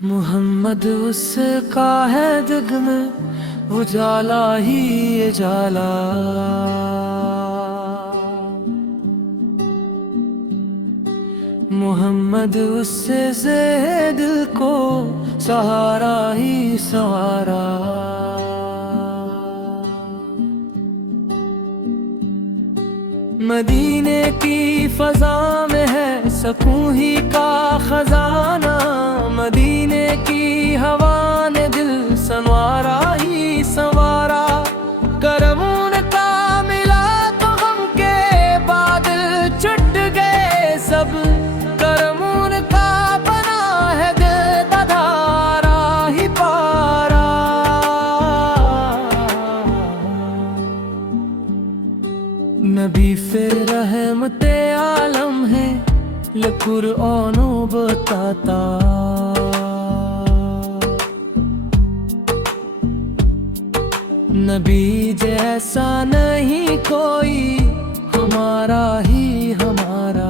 मोहम्मद उसका है दिल में उजाला ही उजाला। मोहम्मद उससे दिल को सहारा ही सहारा। मदीने की फजा में है सकून ही का खजाना। मदीने की हवा ने दिल संवारा ही संवारा। करम उनका मिला तो गम के बादल छुट गए सब। करम उनका बना है दिल का धारा ही पारा। नबी फिर रहमते आलम है कुरआनो बताता। नबी जैसा नहीं कोई हमारा ही हमारा।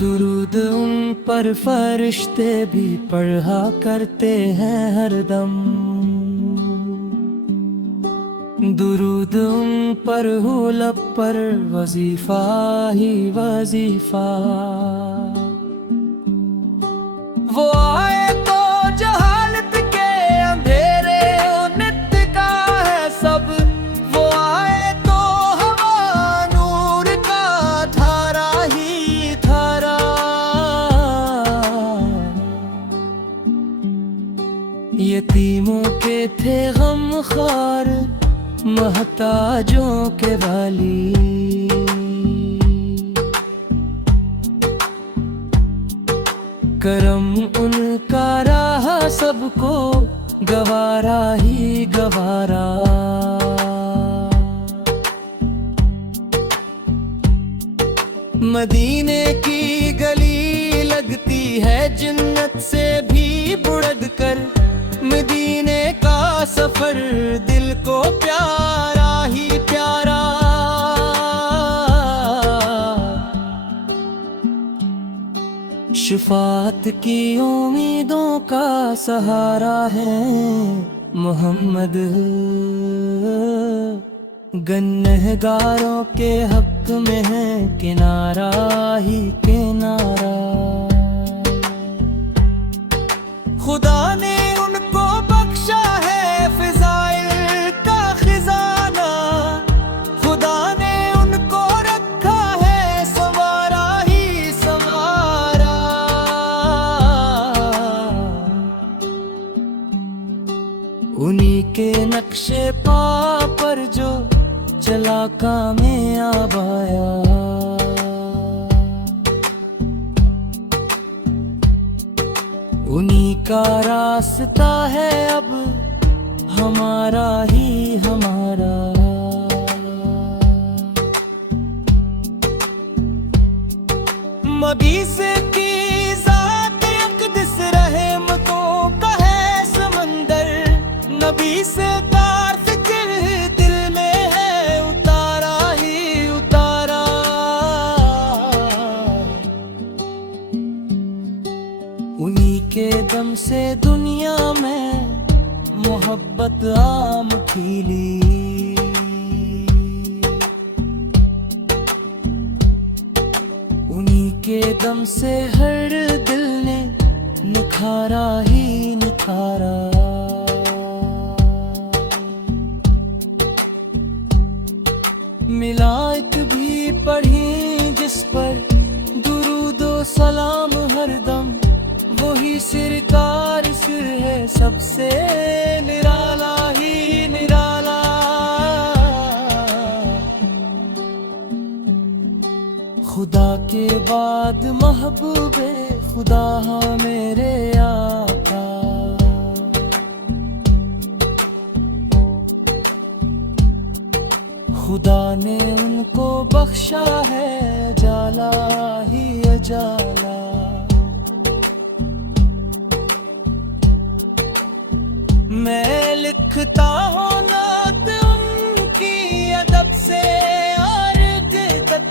दुरूद उन पर फरिश्ते भी पढ़ा करते हैं हरदम। दुरूद उन पर हो लब पर वजीफा ही वजीफा। वो आए तो जहालत के अंधेरे नित्य का है सब। वो आए तो हवा नूर का धारा ही धारा। यतीमों के थे गमख्वार महताजों के वाली। करम उनका रहा सबको गवारा ही गवारा। मदीने की गली लगती है जन्नत से भी बुढ़ कर। मदीने का सफर दिल को प्यारा ही प्यारा। शफाअत की उम्मीदों का सहारा है मोहम्मद। गुनहगारों के हक में है किनारा ही किनारा। खुदा ने उनको बख्शा है फिजाइल का खजाना। खुदा ने उनको रखा है संवारा ही संवारा। उन्हीं के नक्शे पा पर जो चला कामयाब आया। उन्हीं का रास्ता है अब हमारा ही हमारा। मबीस की ज़ात अक़दस रहमतों का है समंदर। नबी से तार फिक्र दिल में है उतारा ही उतारा। उन्हीं के दम से दुनिया में मोहब्बत आम खिली। उन्हीं के दम से हर दिल ने निखारा ही निखारा। मिलात भी पढ़ी जिस पर दुरूदो सलाम हरदम। वही सरकार सिर है सबसे निराला ही निराला। खुदा के बाद महबूबे खुदा मेरे आका। खुदा ने उनको बख्शा है जाला ही अजाला। लिखता हो नात उनकी अदब से अर्ग तक,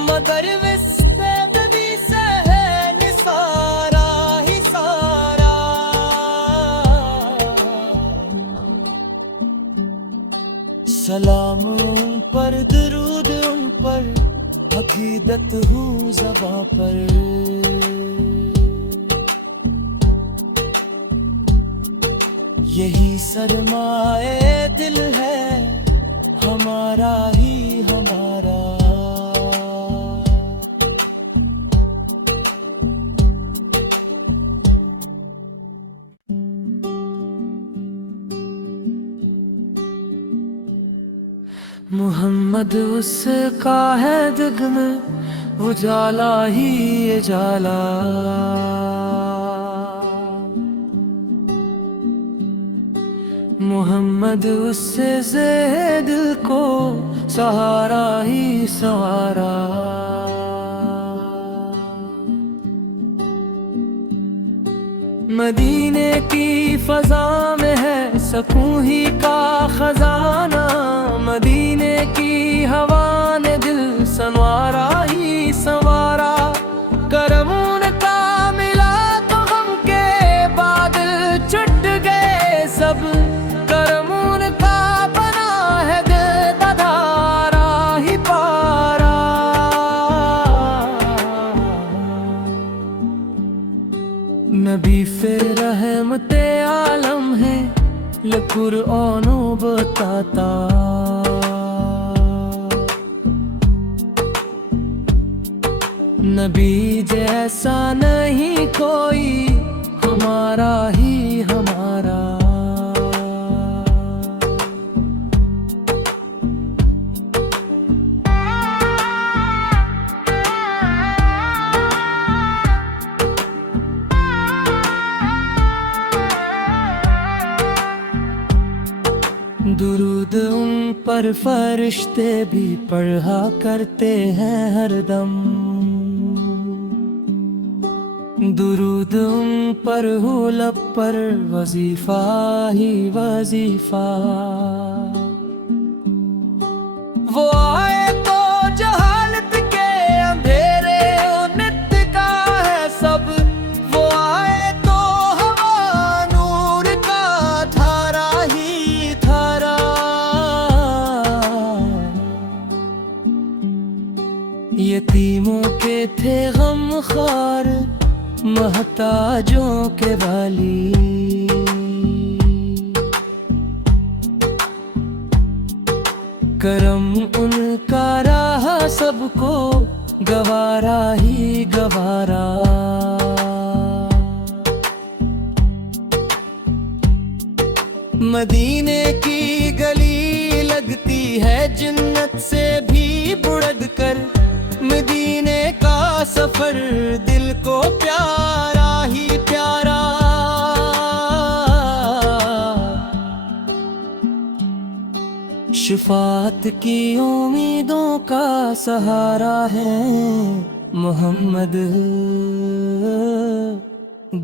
मगर विस्तदी से है निसारा ही सारा। सलाम उन पर, दरूद उन पर, अकीदत हूँ ज़बां पर। यही सरमाए दिल है हमारा ही हमारा। मोहम्मद उसका है दिग में उजाला ही उजाला। मोहम्मद उससे दिल को सहारा ही सहारा। मदीने की फजा में है सकून ही का खजाना। मदीने की हवा ने दिल संवारा ही संवारा। करम उनका मिला तो गम के बादल छुट गए सब। करम उनका बना है दिल का धारा ही पारा। नबी फिर रहमते आलम है कुरआनो बताता। नबी जैसा नहीं कोई हमारा ही हमारा। दुरूद उन पर फरिश्ते भी पढ़ा करते हैं हरदम। दुरूद उन पर हो लब पर वजीफा ही वजीफा। वो आए तो जहालत के अंधेरे नित्य का है सब। वो आए तो हवा नूर का धारा ही धारा। यतीमों के थे गमख्वार महताजों के वाली। करम उनका रहा सबको गवारा ही गवारा। मदीने की गली लगती है जन्नत से भी बुढ़ कर। मदीने का सफर दिल को प्यारा ही प्यारा। शफाअत की उम्मीदों का सहारा है मोहम्मद।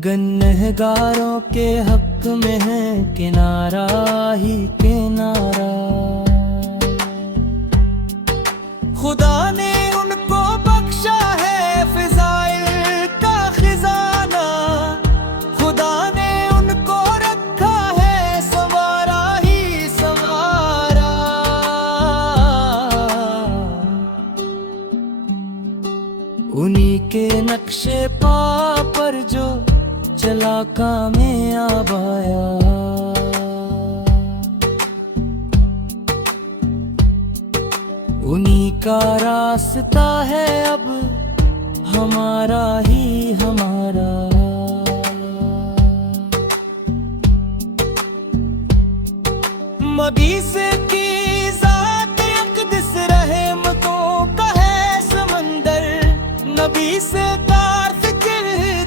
गुनहगारों के हक में है किनारा ही किनारा। खुदा ने उनको बख्शा है फिजाइल का खजाना। खुदा ने उनको रखा है संवारा ही संवारा। उन्हीं के नक्शे पा पर जो चला कामयाब आया। उन्हीं का रास्ता है अब हमारा ही हमारा। मबीस की ज़ात अक़दस रहमतों का है समंदर। नबी से तार फिक्र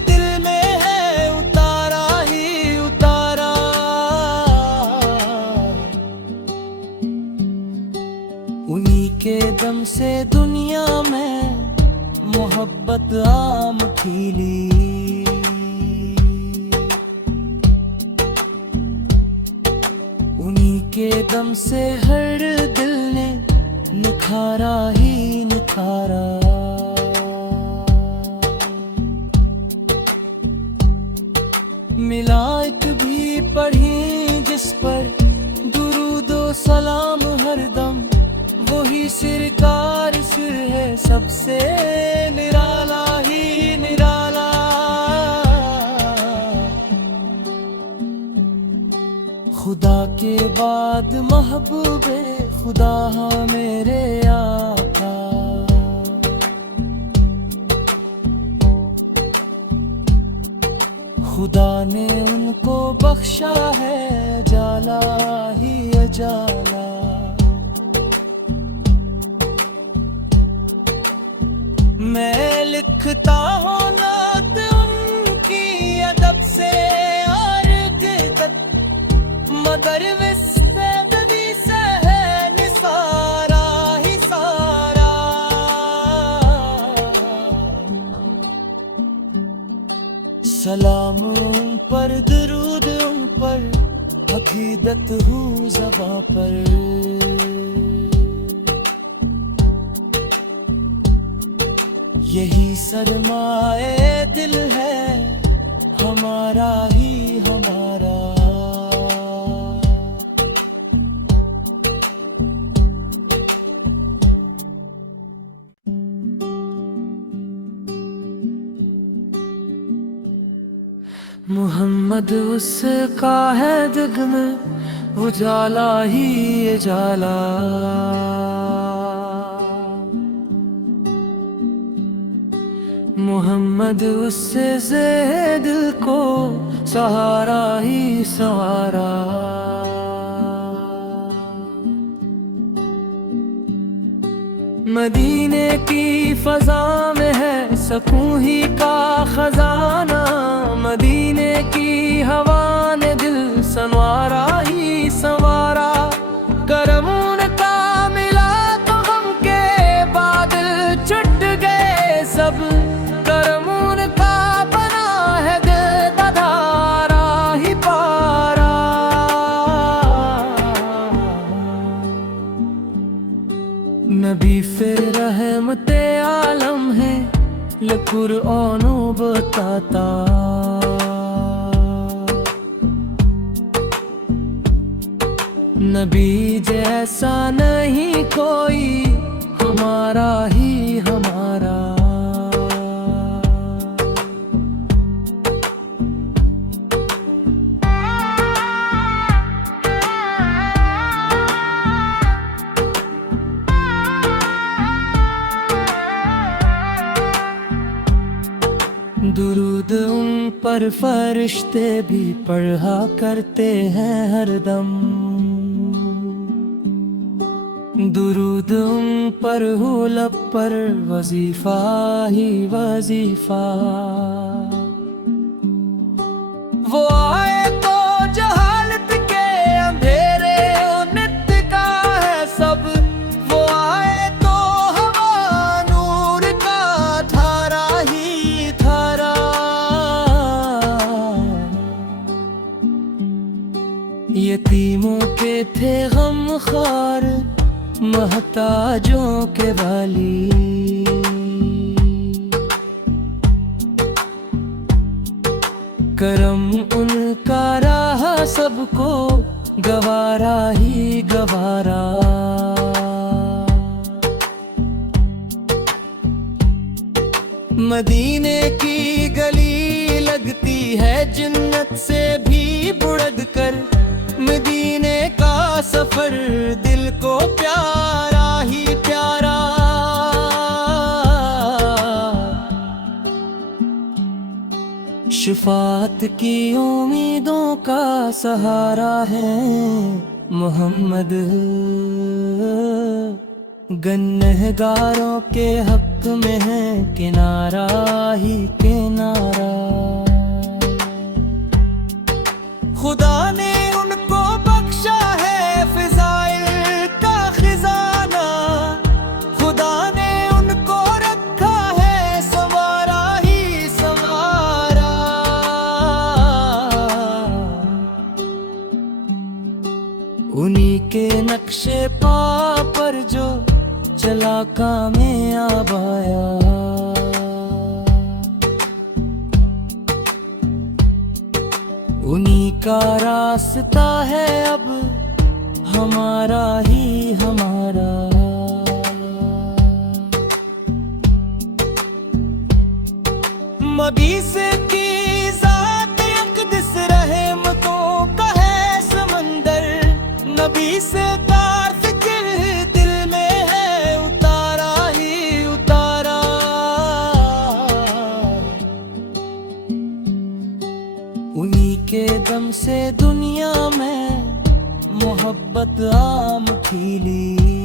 दिल में है उतारा ही उतारा। उन्हीं के दम से दुनिया में मोहब्बत आम खिली। के दम से हर दिल ने निखारा ही निखारा। मिलात भी पढ़ी जिस पर दुरूदो सलाम हरदम, वही सिरकार सिर है सबसे निराला ही निराला। खुदा के बाद महबूबे खुदा मेरे आका, खुदा ने उनको बख्शा है जाला ही अजाला। मैं लिखता हूँ नात उनकी अदब से आरगदत, मगर विस्ताददी से है निसारा ही सारा। सलाम उन पर दरूद उन पर, अकीदत हूँ ज़बां पर। यही सरमाए दिल है हमारा ही हमारा। मोहम्मद उसका है दिग में उजाला ही उजाला। मोहम्मद उससे ज़े दिल को सहारा ही सहारा। मदीने की फ़ज़ा में है सकून ही का खजाना, मदीने की हवा ने दिल संवारा ही संवारा। करम उनका मिला तो गम के बादल छुट गए सब, करम उनका बना है दिल का धारा ही पारा। नबी फिर रहमते आलम है कुरआनो बताता। नबी जैसा नहीं कोई हमारा ही हमारा। दुरूद उन पर फरिश्ते भी पढ़ा करते हैं हरदम, दुरूद उन पर हो लब पर वजीफा ही वजीफा। वो आए तो जहालत के अंधेरे नित का है सब, वो आए तो हवा नूर का धारा ही धारा। यतीमों के थे गमखार महताजों के वाली, करम उनका रहा सबको गवारा ही गवारा। मदीने की गली लगती है जन्नत से भी बुढ़ कर, मदीने का सफर दिल को प्यारा ही प्यारा। शफाअत की उम्मीदों का सहारा है मोहम्मद, गुनहगारों के हक में है किनारा ही किनारा। खुदा ने उनको बख्शा है फिजाइल का खजाना, खुदा ने उनको रखा है संवारा ही संवारा। उन्हीं चला कामयाब आया। उन्हीं का रास्ता है अब हमारा ही हमारा। मदी से की जात अक़दस रहमतों का है समंदर। नबी से तार फिक्र दिल में है उतारा ही उतारा। उन्हीं के दम से दुनिया में मोहब्बत आम खिली।